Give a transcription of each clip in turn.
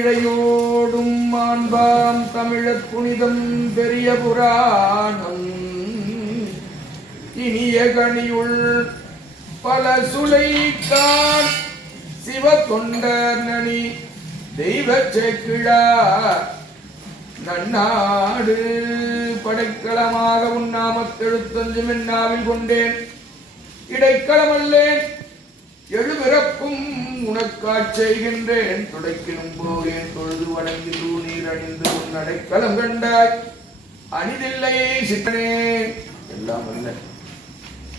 இழையோடும் மாண்பாம் தமிழத் புனிதம் பெரிய புராணம். இனிய கனியுள் பல சுளைக்கான் சிவ தொண்டர் நனி தெய்வ செக்கிழா நன்னாடு படைக்கலமாக உண்ணாமத்தெழுத்தஞ்சும் மின்னாவில் கொண்டேன். இடைக்களமல்லேன் எழுபிறப்பும் உனக்காச் செய்கின்றேன். துடைக்கிலும் போகேன் தொழுது வணங்கி தூணீர் அணிந்து உன் அடைக்கலம் கண்டாய். அணிதில்லையே சித்தனே. எல்லாம் அல்ல.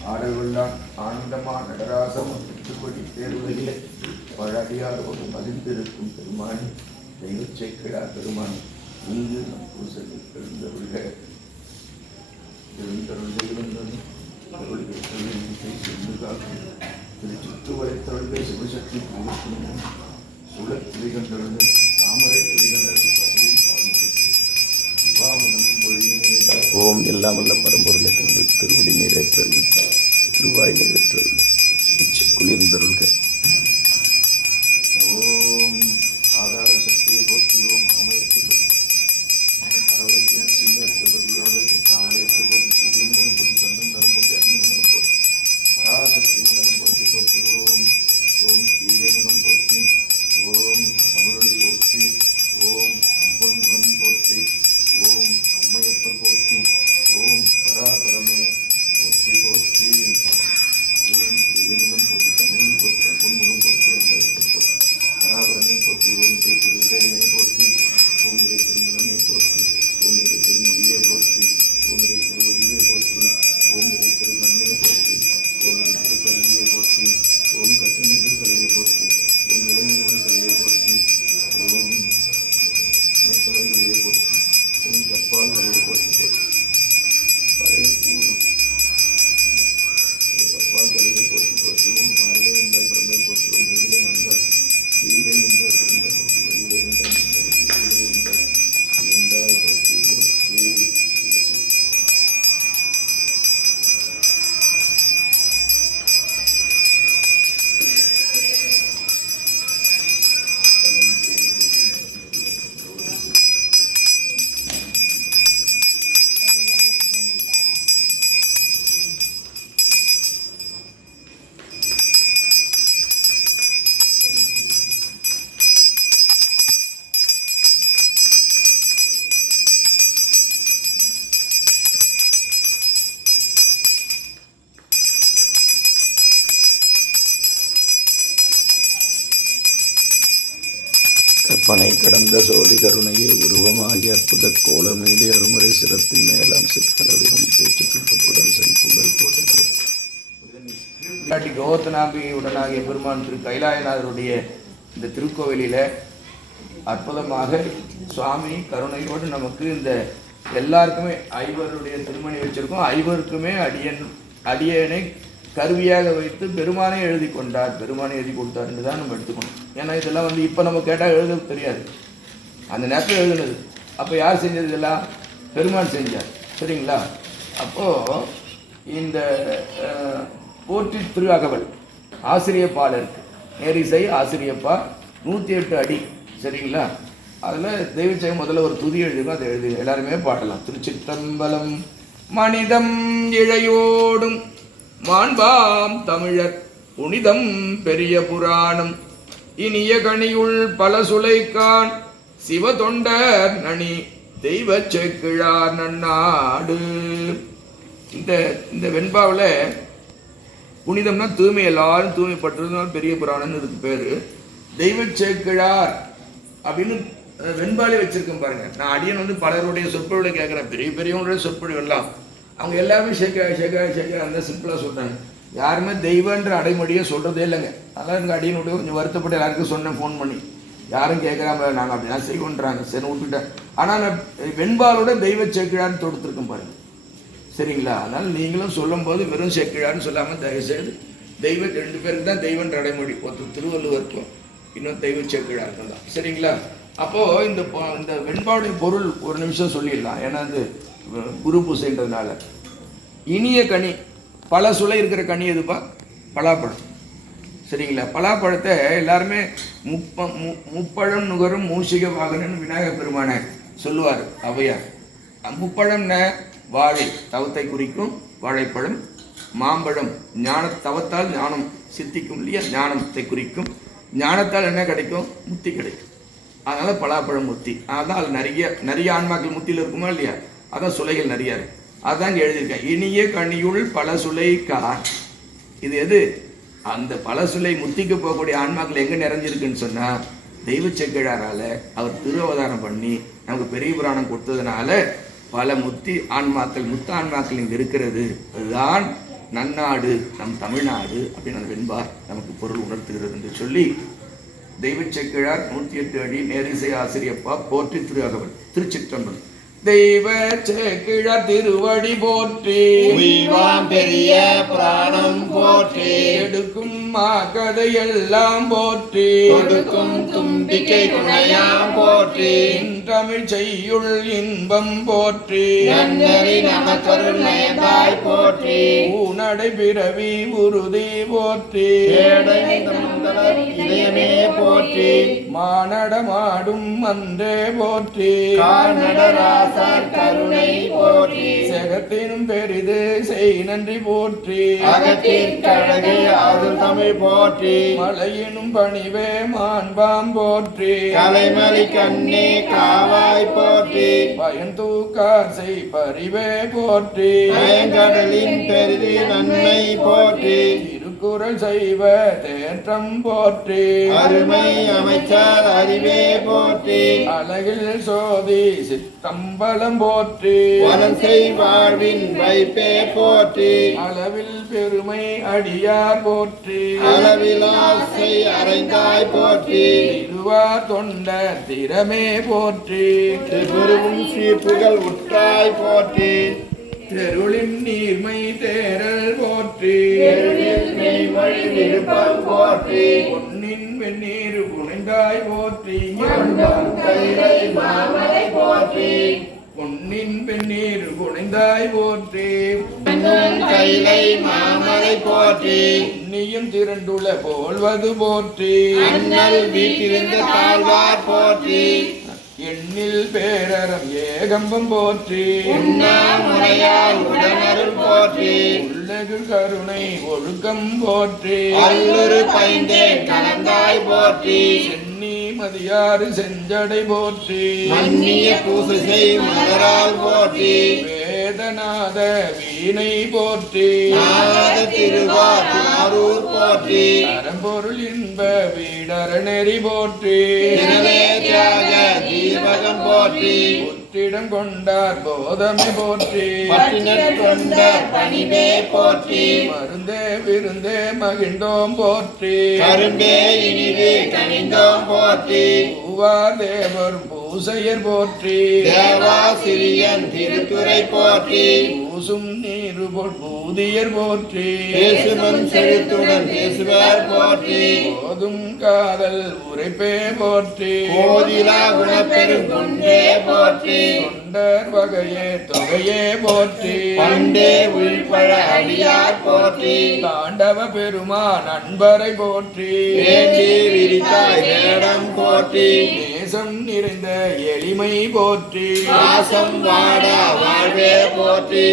ஆடல்கொள்ளான் ஆனந்தமா நடராசம் திருப்படி தேர்வதில்லை பழடியார் ஒரு மகிழ்ந்திருக்கும் பெருமானி. தெய்வச் சேக்கிழா பெருமானி. இங்கு நம் பூசலில் எழுந்தருள்க. எழுந்தருள்க இருந்தது அருள்கள் சென்று காக்கும் திருச்சுற்றுவரை தொழிலை சிவசக்தி பூக்கும் சுழற் திரிகண்டது தாமரை திரிகண்டது பகுதியில் பாழ்ந்து ஓம் எல்லாம் வல்ல பரம்பொருளை திருவடி நீரேற்றல் திருவாய் நீரேற்றல் உச்சி குளிர்ந்தருள்க கற்பனை கடந்த சோதி கருணையே உருவமாகி அற்புத கோலமேலி அருமுறை சிரத்தின் மேலாம் சிற்கலவையும் பேச்சு துன்பப்படும் செல்புகள் போட்டு போட்டு உடனாகிய பெருமான் திரு கைலாயநாதருடைய இந்த திருக்கோவிலில் அற்புதமாக சுவாமி கருணையோடு நமக்கு இந்த எல்லாருக்குமே ஐவருடைய திருமணி வச்சிருக்கோம். ஐவருக்குமே அடியன் அடியனை கருவியாக வைத்து பெருமானே எழுதி கொண்டார். பெருமானே எழுதி கொடுத்தாருன்னு தான் நம்ம எடுத்துக்கணும். ஏன்னா இதெல்லாம் வந்து இப்போ நம்ம கேட்டால் எழுத தெரியாது. அந்த நேரத்தில் எழுதுனது. அப்போ யார் செஞ்சது இதெல்லாம்? பெருமான் செஞ்சார். சரிங்களா? அப்போது இந்த போற்றி திரு அகவல் ஆசிரியப்பால் நேரிசை ஆசிரியப்பா நூற்றி எட்டு அடி. சரிங்களா? அதில் தெய்வச்சயம் முதல்ல ஒரு துதி எழுதிருக்கோம். அதை எழுதி எல்லாருமே பாடலாம். திருச்சிற்றம்பலம் மனிதம் இழையோடும் மாண்பாம் தமிழர் புனிதம் பெரிய புராணம். இனிய கனியுள் பல சுலைக்கான் சிவ தொண்டர் நனி தெய்வ செக்கிழார் நன்னாடு. இந்த இந்த வெண்பாவில் புனிதம்னா தூய்மை எல்லாரும் தூய்மைப்பட்டிருந்தால் பெரிய புராணம்னு இதுக்கு பேர். தெய்வ சேக்கிழார் அப்படின்னு வெண்பாலே வச்சிருக்கேன் பாருங்க. நான் அடியன் வந்து பலருடைய சொற்பொழிவில் கேட்குறேன் பெரிய பெரியவங்களுடைய சொற்பொழிவு எல்லாம் அவங்க எல்லாமே ஷேக்கா ஷேக்கா ஷேக்கா அந்த சிம்பிளாக சொல்கிறாங்க யாருமே தெய்வன்ற அடைமொழியை சொல்கிறதே இல்லைங்க. அதான் எனக்கு அடியனுடைய கொஞ்சம் வருத்தப்பட்டு எல்லாருக்கும் சொன்னேன் ஃபோன் பண்ணி. யாரும் கேட்குறாம நாங்கள் அப்படிலாம் செய்வோன்றாங்க. சரி விட்டுட்டேன். ஆனால் நான் வெண்பாலோட தெய்வ சேக்கிழான்னு தொடுத்துருக்கேன் பாருங்கள் சரிங்களா? அதனால் நீங்களும் சொல்லும்போது வெறும் சேக்கிழான்னு சொல்லாமல் தயவுசெய்து தெய்வ ரெண்டு பேருக்கு தான் தெய்வன்ற அடைமொழி. ஒருத்தர் திருவள்ளுவருக்கும் இன்னும் தெய்வ சேக்கிழா இருக்கும் தான். சரிங்களா? அப்போது இந்த இந்த வெண்பாவுடைய பொருள் ஒரு நிமிஷம் சொல்லிடலாம். ஏன்னா அது குரு பூசைன்றதுனால இனிய கனி பல சுளை இருக்கிற கனி எதுப்பா? பலாப்பழம். சரிங்களா? பலாப்பழத்தை எல்லாருமே முப்ப மு- முப்பழம் நுகரும் மூஷிக வாகனன் விநாயகர் பெருமானை சொல்லுவார் அவையார் முப்பழம்ன வாழை தவத்தை குறிக்கும் வாழைப்பழம். மாம்பழம் ஞான தவத்தால் ஞானம் சித்திக்கும் இல்லையா? ஞானத்தை குறிக்கும். ஞானத்தால் என்ன கிடைக்கும்? முத்தி கிடைக்கும். அதனால பலாப்பழம் முத்தி. அதான் அது நிறைய நிறைய ஆன்மாக்கள் முத்தியில் இருக்குமா இல்லையா? அதான் சுலைகள் நிறையா இருக்கு. அதான் இங்கே எழுதியிருக்கேன். இனிய கனியுள் பல சுளை இது எது? அந்த பல சுலை முத்திக்கு போகக்கூடிய ஆன்மாக்கள் எங்கே நிறைஞ்சிருக்குன்னு சொன்னால் தெய்வ செக்கிழாரால் அவர் திருவதாரம் பண்ணி நமக்கு பெரிய புராணம் கொடுத்ததுனால பல முத்தி ஆன்மாக்கள் முத்த ஆன்மாக்கள் இங்கே இருக்கிறது. அதுதான் நன்னாடு நம் தமிழ்நாடு அப்படின்னு அந்த வெண்பார் நமக்கு பொருள் உணர்த்துகிறது என்று சொல்லி தெய்வ செக்கிழார் நூற்றி எட்டு அடி நேரிசை ஆசிரியப்பா போற்றி திரு அகவல் திருச்சிற்றம்பலம். தெய்வ செக்கிழார் திருவடி போற்றி. உய்வாம் பெரிய புராணம் போற்றி. எடுக்கும் கதையெல்லாம் போற்றி. கொடுக்கும் தும்பிக்கை துணையாம் போற்றி. தமிழ் செய்யுள் இன்பம் போற்றி. நன்னறி நமக்கருள் நயந்தாய் போற்றி. ஊனடை பிறவி உறுதி போற்றி. இதயமே போற்றி. மானடமாடும் அன்றே போற்றி. போற்றி செகத்தினும் பெரிது செய் நன்றி போற்றி. அகத்திற்கழகு அது தமிழ் போற்றி. மலையினும் பணிவே மாண்பாம் போற்றி. கலைமலி கண்ணே காவாய் போற்றி. பயன் தூக்கார் செய் பரிவே போற்றி. பயங்கடலின் பெரிது நன்மை போற்றி. திருக்குறள் செய்வ தேற்றம் போற்றி. அருமை அமைச்சர் அறிவே போற்றி. அழகில் சோதி சித்தம்பலம் போற்றி. வனம் செய் வாழ்வின் வைப்பே போற்றி. அளவில் பெருமை அடியார் போற்றி. அளவிலாசை அறைந்தாய் போற்றி. திருவா தொண்ட திறமே போற்றி. பெருவும் சீர்ப்புகள் உற்றாய் போற்றி. தெருளின் நீர்மை தேரல் போற்றி. விருப்பம் போற்றி. பொன்னின் வெந்நீர் புனைந்தாய் போற்றி. கைலை மாமலை போற்றி. பொன்னின் வெந்நீர் புனைந்தாய் போற்றி. கைலை மாமலை போற்றி. நீயும் திரண்டுள்ள போல்வது போற்றி. அண்ணல் வீட்டிலிருந்து தாழ்வார் போற்றி. எண்ணில் பேரறம் ஏகம்பம் போற்றி. உண்ணாமுறையால் உடனருள் போற்றி. உள்ளகு கருணை ஒழுக்கம் போற்றி. அல்லுரு பைந்தேன் கலந்தாய் போற்றி. சென்னி மதியாறு செஞ்சடை போற்றி. மன்னிய பூசை செய் மலரால் போற்றி. வேதநாத வீணை போற்றி. நாத திருவாரூர் போற்றி. அறம்பொருள் இன்ப வீடர நெறி போற்றி. தியாக தீபகம் போற்றி. புத்திடம் கொண்டார் போதமை போற்றி. பட்டினர் கொண்ட பணிவே போற்றி. மருந்தே விருந்தே மகிழ்ந்தோம் போற்றி. கரும்பே இனிது கனிந்தோம் போற்றி. பூவார் தேவர் பூசையர் போற்றி. தேவாசிரியன் திருத்துறை போற்றி. பூசும் நீரு பூதியர் போற்றி. பேசுமன் செழுத்துடன் பேசுவார் போற்றி. போதும் காதல் உரைப்பே போற்றி. கோதிலா குணப்பெரும் குன்றே போற்றி. தொண்டர் வகையே தொகையே போற்றி. பண்டே உள்பழ அடியார் போற்றி. தாண்டவ பெருமா நண்பரை போற்றி. வேண்டி விரித்தாய் வேடம் போற்றி. நேசம் நிறைந்த எளிமை போற்றி. வாசம் வாடா வாழ்வே போற்றி.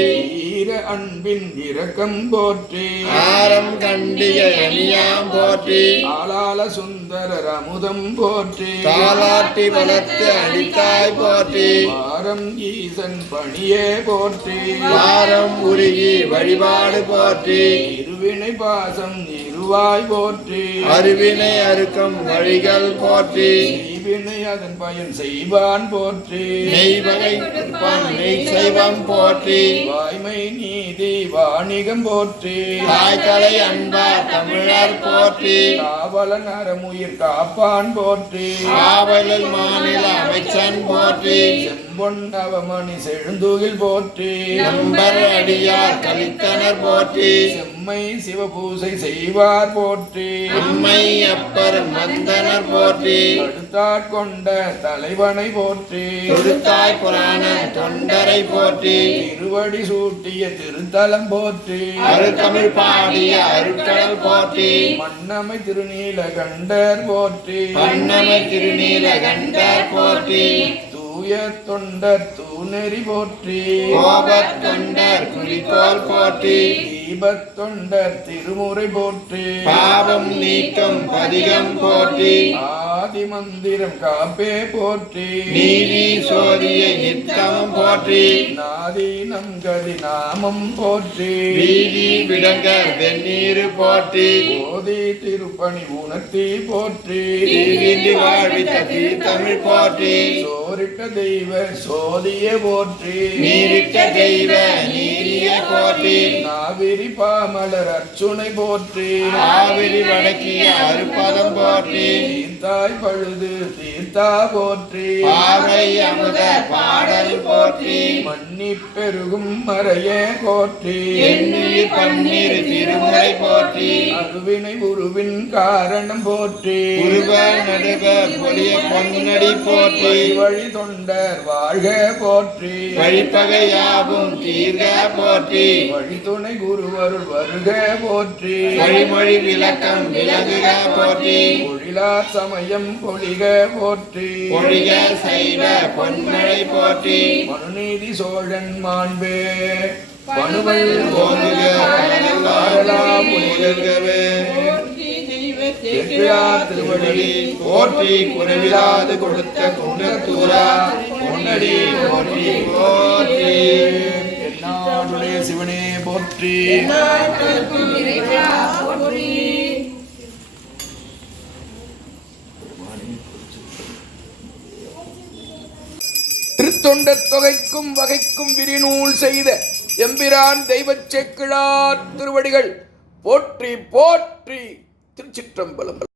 ஈர அன்பின் இரக்கம் போற்றி. ஆரம் கண்டிய அணியாம் போற்றி. ஆளாள சுந்தரர் அமுதம் போற்றி. தாலாட்டி வளர்த்து அடித்தாய் போற்றி. வாரம் ஈசன் பணியே போற்றி. வாரம் உருகி வழிபாடு போற்றி. இருவினை பாசம் இருவாய் போற்றி. அருவினை அறுக்கும் வழிகள் போற்றி. செய்வினை அதன் பயன் செய்வான் போற்றி. நெய் வகை திருப்பான் நெய் செய்வம் போற்றி. வாய்மை நீதி வாணிகம் போற்றி. தாய்கலை அன்பா தமிழர் போற்றி. காவலன் அறமுயிர் காப்பான் போற்றி. காவலல் மாநில அமைச்சன் போற்றி. செம்பொன் நவமணி செழுந்துகில் போற்றி. நம்பர் அடியார் கலித்தனர் போற்றி. அம்மை சிவபூசை செய்வார் போற்றி. அம்மை அப்பர் மந்தனர் போற்றி. கொண்ட தலைவனை போற்றி. தொடுத்தாய் புராண தொண்டரை போற்றி. திருவடி சூட்டிய திருத்தலம் போற்றி. அருத்தமிழ் பாடிய அருட்கடல் போற்றி. மன்னமை திருநீல கண்டர் போற்றி. பன்னமை திருநீல கண்டர் போற்றி. தூய தொண்டர் தூநெறி போற்றி. கோபத் தொண்டர் குறிக்கோள் போற்றி. தீபத் தொண்டர் திருமுறை போற்றி. பாவம் நீக்கும் பதிகம் போற்றி. ஆதி மந்திரம் காப்பே போற்றி. நீதி சோதியை நித்தம் போற்றி. நாதீனம் கதி நாமம் போற்றி. வீதி விடங்கர் வெந்நீர் போற்றி. ஓதி திருப்பணி உணர்த்தி போற்றி. வாழ்வித்த தீர்த்தமிழ் போற்றி. சோரிட்ட தெய்வ சோதிய போற்றி. நீரிட்ட தெய்வ நீரிய போற்றி. நாவிரி பாமலர் அர்ச்சுனை போற்றி. காவிரி வடக்கிய அருப்பதம் போற்றி. தீர்த்தாய் பழுது தீர்த்தா போற்றி. பாவை அமுத பாடல் போற்றி. மன்னி பெருகும் மறையே போற்றி. எண்ணுயிர் பன்னீர் திருமுறை போற்றி. அருவினை உருவின் காரணம் போற்றி. உருவ நடுவ பொலிய பொன்னடி போற்றி. தொண்டர் வாழ்க போற்றி. வழிப்பகையாவும் தீர்க போற்றி. வழித்துணை குருவருள் வருக போற்றி. வழிமொழி விளக்கம் விளங்குக போற்றி. பொழிலா சமயம் பொழிக போற்றி. பொழிக சைவ பொன்மழை போற்றி. மனுநீதி சோழன் மாண்பே. பணுவல் கடலெல்லாம் முழுகவே எட்டியார் திருவடி போற்றி குறைவிலாது கொடுத்த குணத்தூரா பொன்னடி போற்றி போற்றி. என்னாடுடைய சிவனே போற்றி. திருத்தொண்டர் தொகைக்கும் வகைக்கும் விரிநூல் செய்த எம்பிரான் தெய்வச் செக்கிழார் திருவடிகள். போற்றி போற்றி. திருச்சிற்றம்பலம்